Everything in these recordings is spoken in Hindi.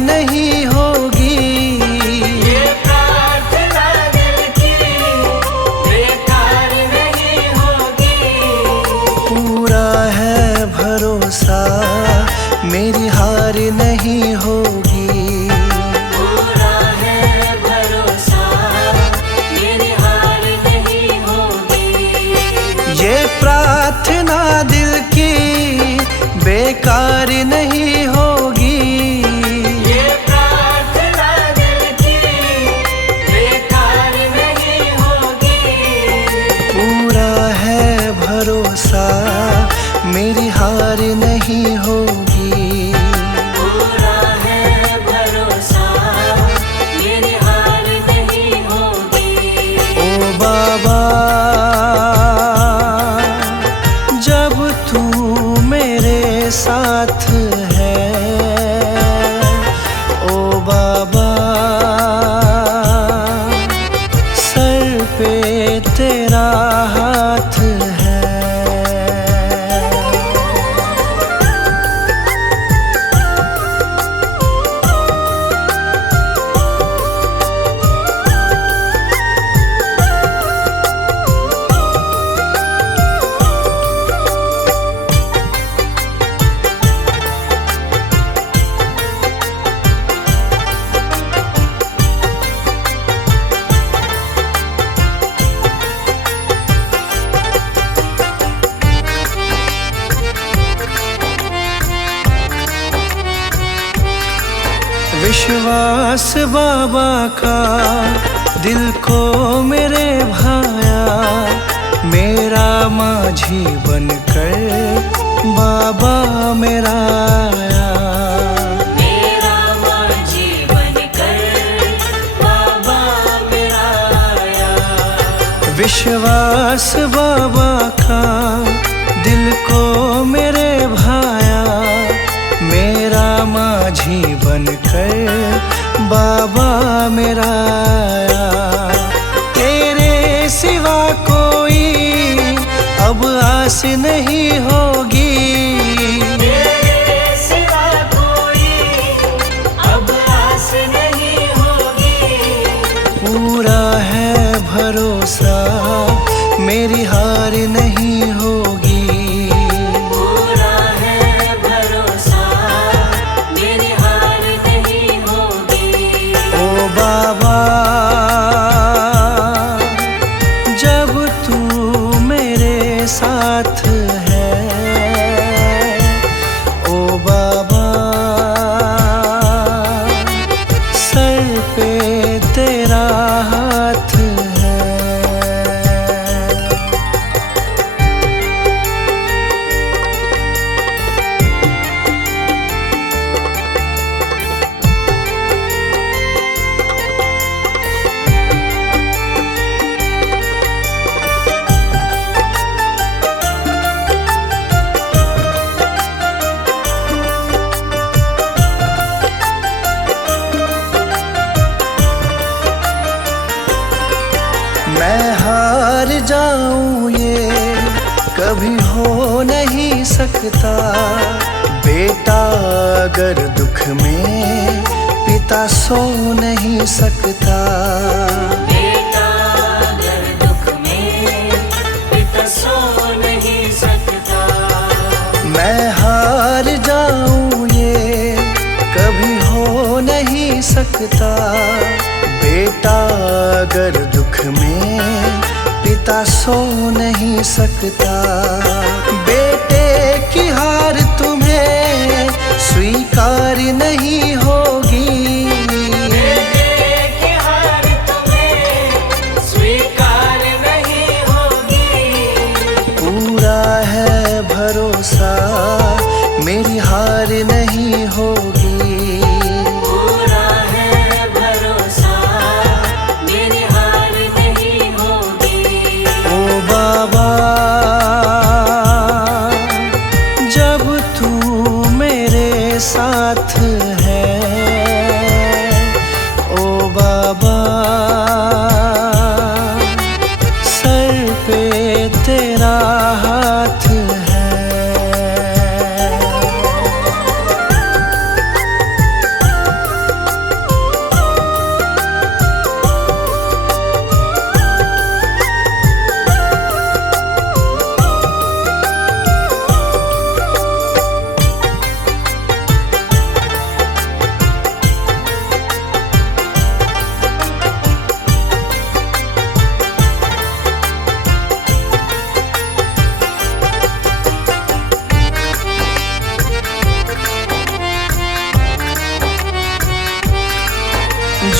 नहीं होगी। ये प्रार्थना दिल की बेकार नहीं होगी। पूरा है भरोसा मेरी हार नहीं होगी। पूरा है भरोसा मेरी हार नहीं होगी। ये प्रार्थना दिल की बेकार नहीं होगी। ये प्रार्थना दिल की बेकार नहीं होगी। पूरा है भरोसा मेरी हार नहीं होगी। पूरा है भरोसा मेरी हार नहीं होगी। ओ बाबा जब तू मेरे साथ है, ओ बाबा सर पे तेरा हाथ है। विश्वास बाबा का दिल को मेरे भाया, मेरा माझी बनकर बाबा मेरा आया। मेरा माझी बनकर बाबा मेरा आया। विश्वास बाबा का दिल को मेरे भाया, मेरा माझी बनकर बाबा मेरा आया। तेरे सिवा कोई अब आस नहीं होगी। तेरे सिवा कोई अब आस नहीं होगी। पूरा है भरोसा मेरी हार नहीं होगी। पूरा है भरोसा मेरी हार नहीं होगी। ओ बाबा जब तू मेरे साथ है, ओ बाबा सर पे तेरा हाथ है। मैं हार जाऊं ये कभी हो नहीं सकता। बेटा अगर दुख में पिता सो नहीं सकता। बेटा अगर दुख में पिता सो नहीं सकता। मैं हार जाऊं ये कभी हो नहीं सकता। बेटा अगर दुख में पिता सो नहीं सकता। बेटे की हार तुम्हें स्वीकार नहीं होगी। बेटे की हार तुम्हें स्वीकार नहीं होगी। पूरा है भरोसा मेरी हार नहीं होगी। पूरा है भरोसा मेरी हार नहीं होगी। ओ बाबा जब तू मेरे साथ है, ओ बाबा सर पे तेरा हाथ है।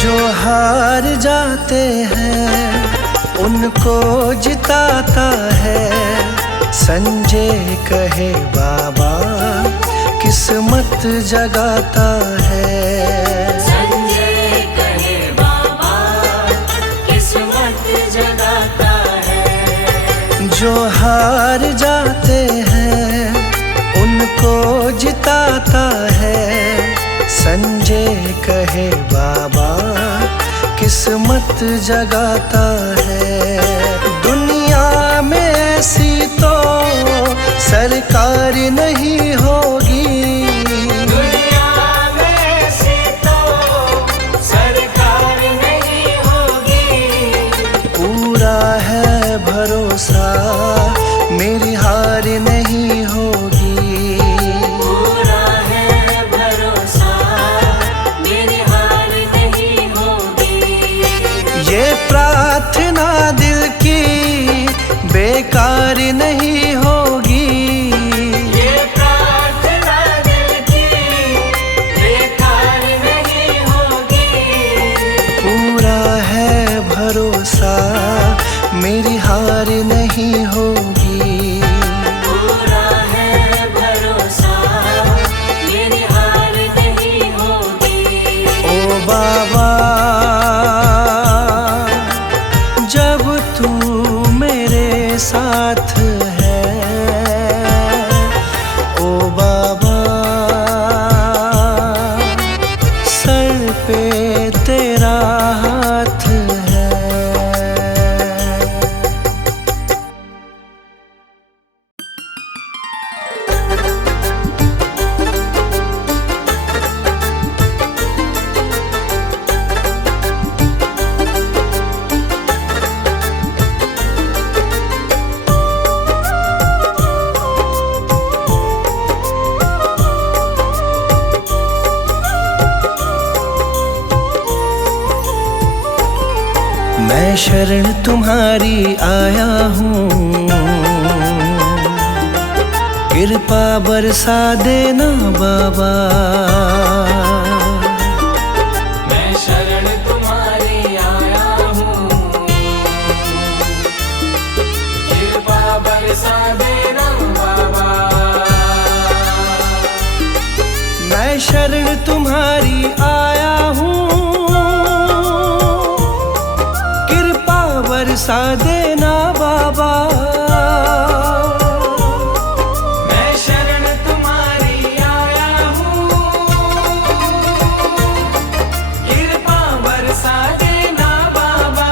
जो हार जाते हैं उनको जिताता है। संजय कहे बाबा किस्मत जगाता है। संजय कहे बाबा किस्मत जगाता है। जो हार जाते हैं उनको जिताता है। संजय कहे बाबा किस्मत जगाता है। दुनिया में ऐसी तो सरकार नहीं होगी। दुनिया में ऐसी तो सरकार नहीं होगी। पूरा है भरोसा मेरी हार नहीं होगी। पूरा है भरोसा मेरी हार नहीं होगी। ये प्रार्थना दिल की बेकार नहीं होगी। ये प्रार्थना दिल की बेकार नहीं होगी। पूरा है भरोसा मेरी हार नहीं होगी। पूरा है भरोसा मेरी हार नहीं होगी। ओ बाबा जब तू मेरे साथ है। ओ बाबा सर पे तेरा हाथ है। मैं शरण तुम्हारी आया हूँ। कृपा बरसा देना बाबा। मैं शरण तुम्हारी आया हूँ। कृपा बरसा देना बाबा। मैं शरण तुम्हारी आया हूँ। कृपा बरसा देना बाबा। मैं शरण तुम्हारी आया हूँ। कृपा बरसा देना बाबा।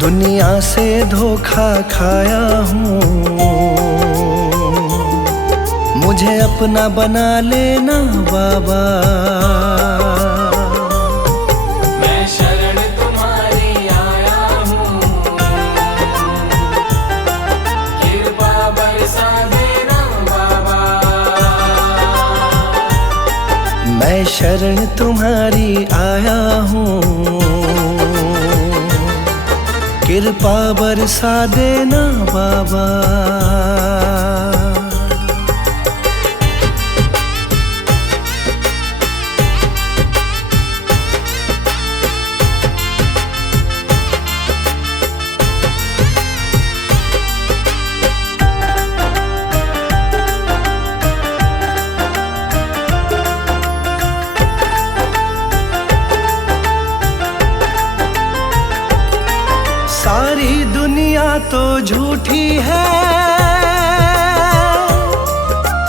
दुनिया से धोखा खाया हूँ। मुझे अपना बना लेना बाबा। मैं शरण तुम्हारी आया हूँ। कृपा बरसा देना बाबा। मैं शरण तुम्हारी आया हूँ। कृपा बरसा देना बाबा। सारी दुनिया तो झूठी है।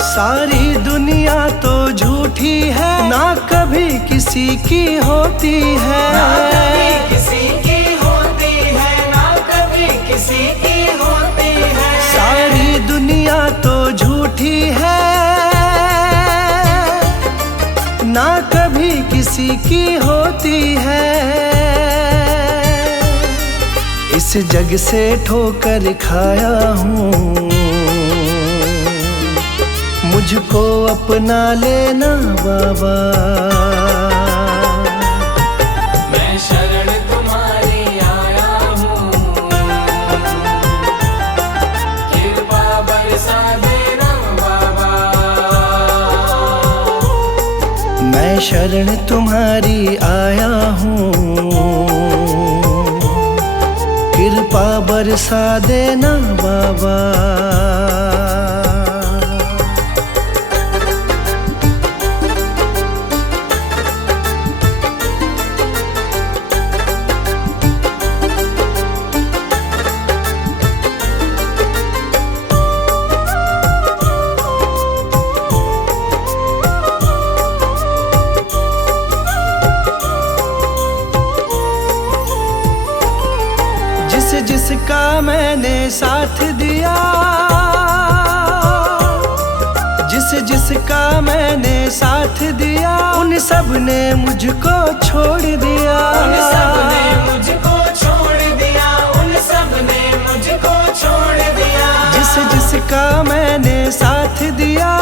सारी दुनिया तो झूठी है। ना कभी किसी की होती है। ना कभी किसी की होती है। ना कभी किसी की होती है। सारी दुनिया तो झूठी है। ना कभी किसी की होती है। इस जग से ठोकर खाया हूँ। मुझको अपना लेना बाबा। मैं शरण तुम्हारी आया हूँ। कृपा बरसा देना बाबा। मैं मैं शरण तुम्हारी आया हूँ, कृपा बरसा देना बाबा। जिसका मैंने साथ दिया, जिसका मैंने साथ दिया, उन सब ने मुझको छोड़ दिया। उन सब ने मुझको छोड़ दिया, उन सब ने मुझको छोड़ दिया। जिसका मैंने साथ दिया,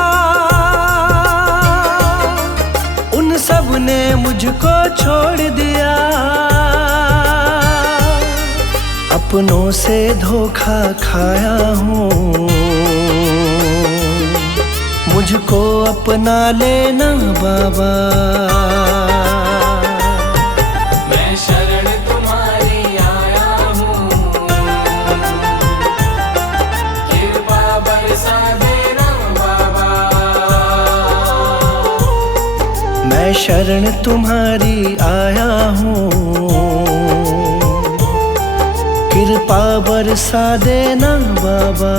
उन सब ने मुझको छोड़ दिया। अपनों से धोखा खाया हूँ, मुझको अपना लेना बाबा। मैं शरण तुम्हारी आया हूँ, कृपा बरसा देना बाबा। मैं शरण तुम्हारी आया हूँ, कृपा बरसा देना बाबा।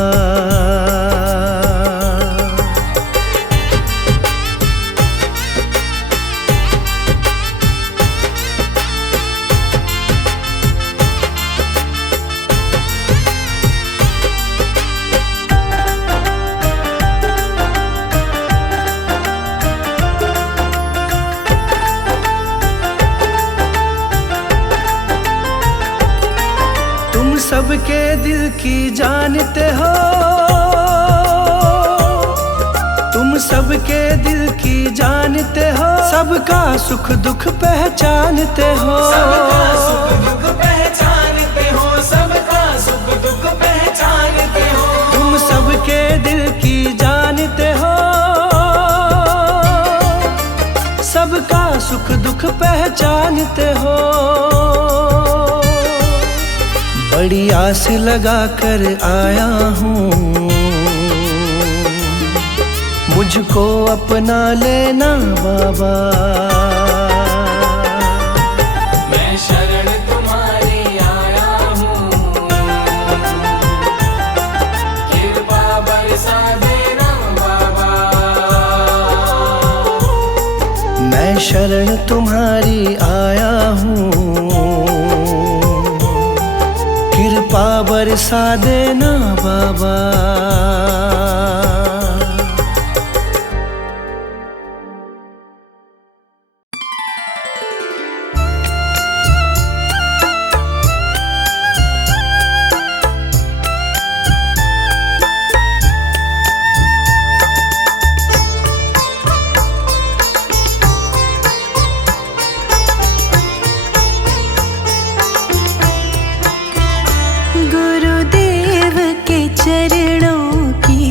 तुम सबके दिल की जानते हो, तुम सबके दिल की जानते हो, सबका सुख दुख पहचानते हो। सबका सुख दुख पहचानते हो, सबका सुख दुख पहचानते हो। तुम सबके दिल की जानते हो, सबका सुख दुख पहचानते हो। बड़ी आस लगा कर आया हूँ, मुझको अपना लेना बाबा। मैं शरण तुम्हारी आया हूँ, कृपा बरसा देना बाबा। मैं शरण तुम्हारी आया हूँ, कृपा बरसा देना बाबा। गुरुदेव के चरणों की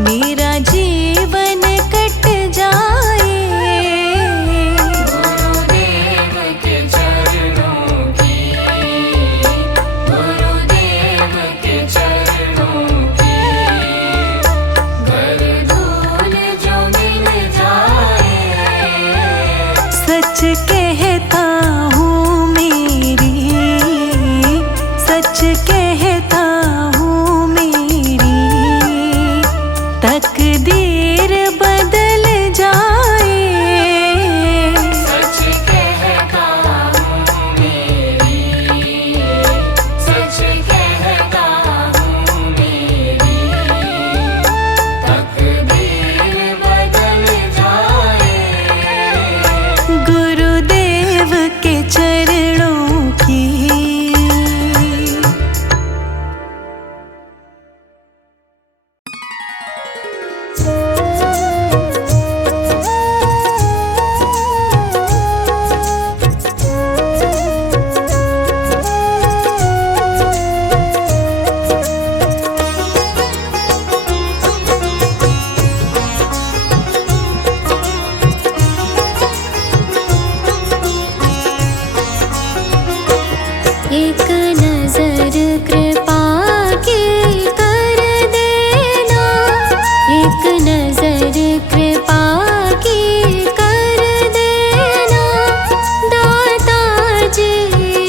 मेरा जीवन कट जाए। गुरुदेव के चरणों की, गुरुदेव के चरणों की कर धूल जो मिल जाए। सच कहता हूँ मेरी, सच कहता हूँ मेरी तकदीर बदल जाए। सच कहता हूँ मेरी, सच कहता हूँ मेरी तकदीर बदल जाए। गुरुदेव के चरणों की। एक नजर कृपा की कर देना, एक नजर कृपा की कर देना। दाता जी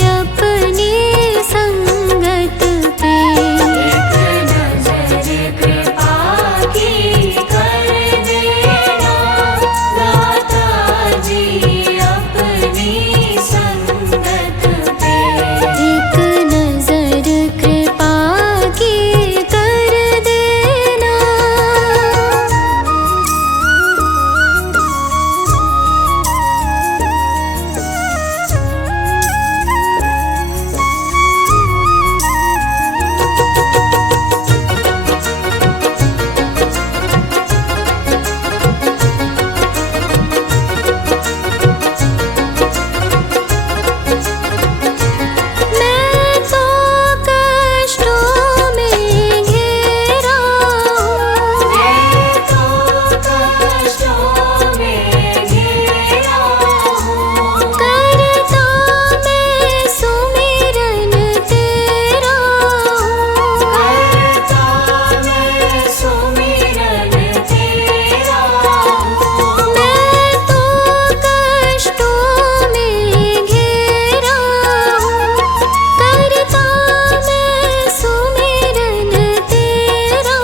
अपनी संगत पे। एक नजर कृपा की कर देना, दाता जी अपनी संगत पे। एक नजर कृपा की कर देना। मैं तो कष्टों में घिरा हूँ, मैं तो कष्टों में घिरा हूँ। करता मैं सुमिरन तेरा हूँ। करता मैं सुमिरन तेरा हूँ। मैं तो कष्टों में घिरा हूँ, करता मैं सुमिरन तेरा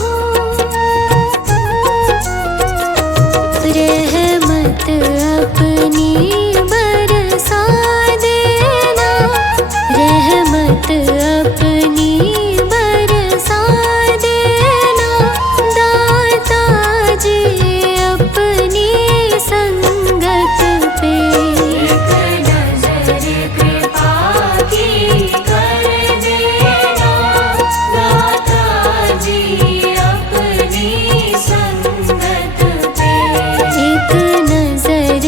हूँ। रहमत अपनी बरसा देना, रहमत अपनी बरसा देना। दाता जी अपनी संगत पे। एक नजर कृपा की कर देना, दाता जी अपनी संगत पे। एक नजर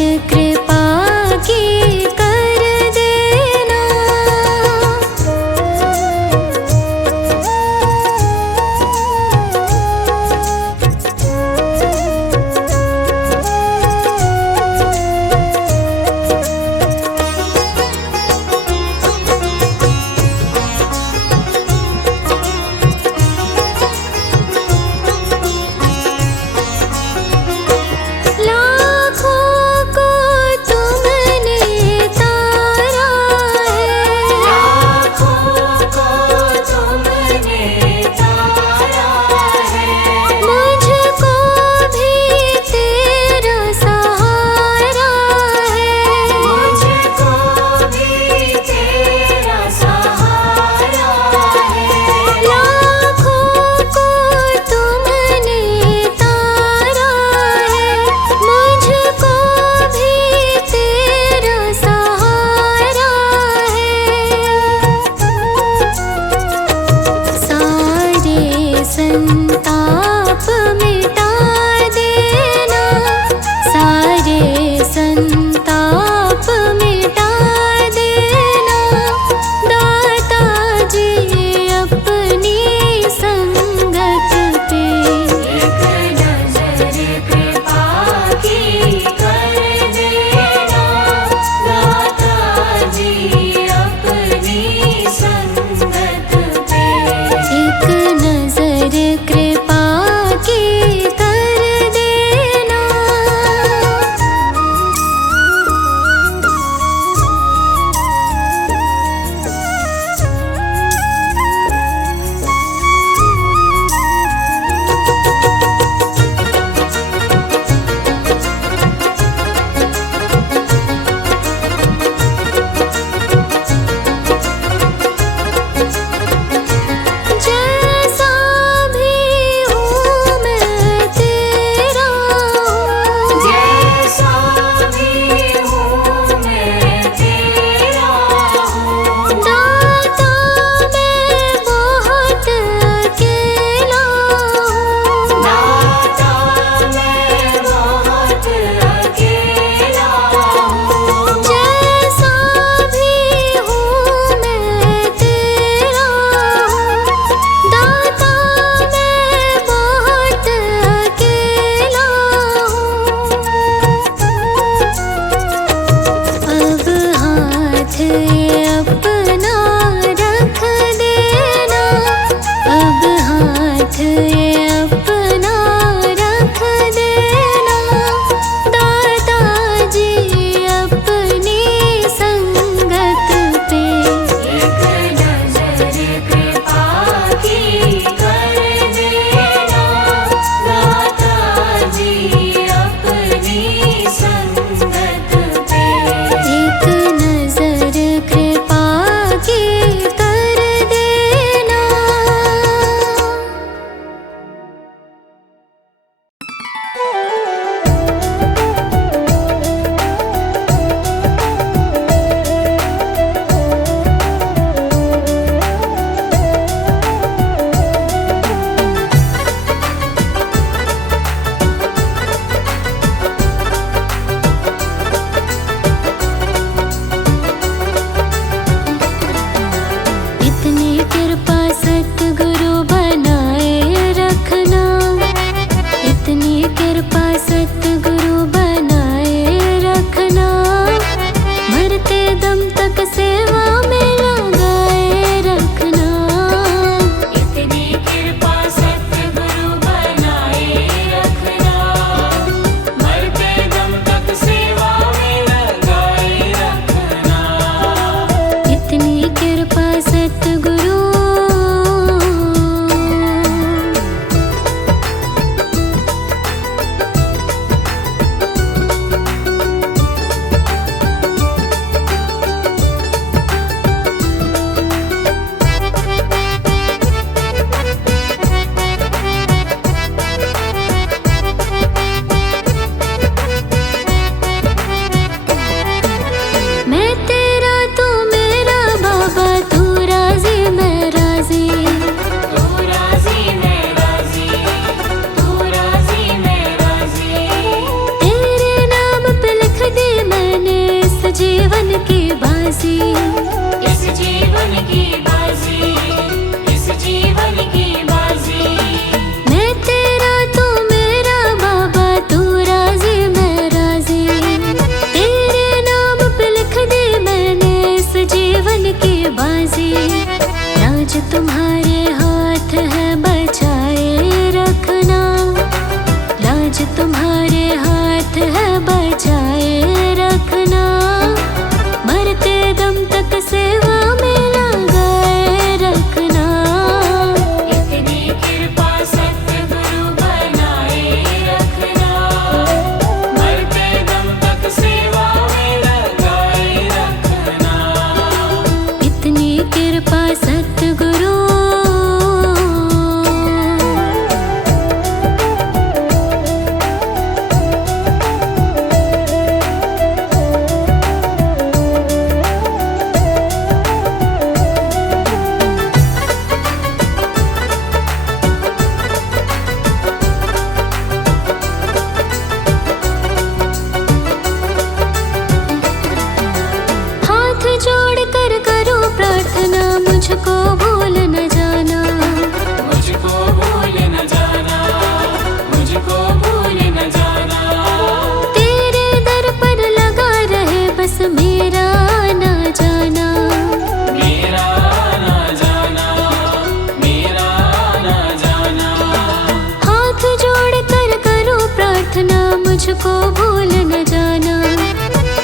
मुझको भूल न जाना।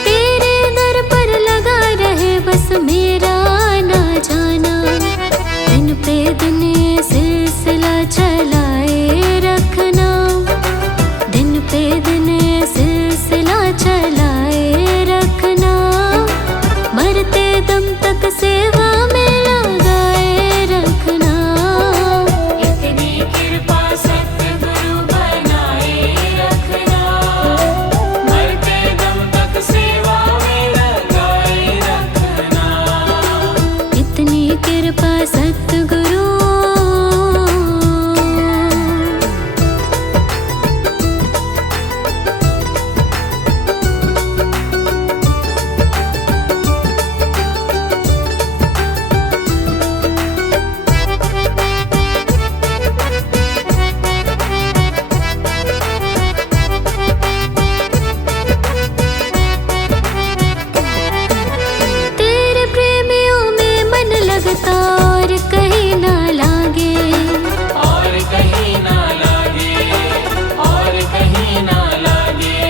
तेरे दर पर लगा रहे बस मेरा आना जाना। दिन पे दिन ये सिलसिला चलाए रखना। दिन पे दिन ये सिलसिला चलाए रखना। मरते दम तक सेवा में लगाए रखना। इतनी कृपा सतगुरु बनाए रखना। मरते दम तक सेवा में लगाए रखना। इतनी कृपा सतगुरु। तेरे प्रेमियों में मन लगता और कहीं ना लागे। और कहीं ना लागे, और कहीं ना लागे।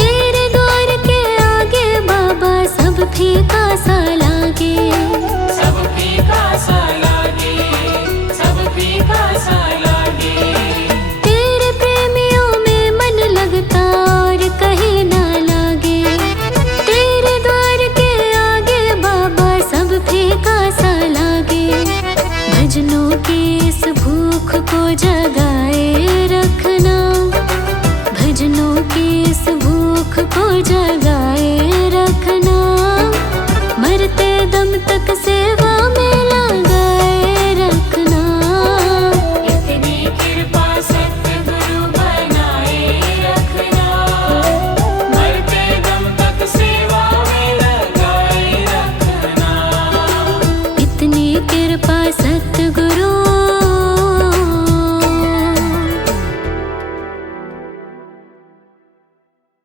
तेरे द्वार के आगे बाबा सब फीका सा लागे। सब फीका सा लागे, सब फीका सा लागे। तेरे प्रेमियों में मन लगता और कहीं ना लागे। तेरे द्वार के आगे बाबा सब फीका सा लागे। भजनों की इस भूख को जगाए रखना। भजनों की इस भूख को जगाए रखना। मरते दम तक सेवा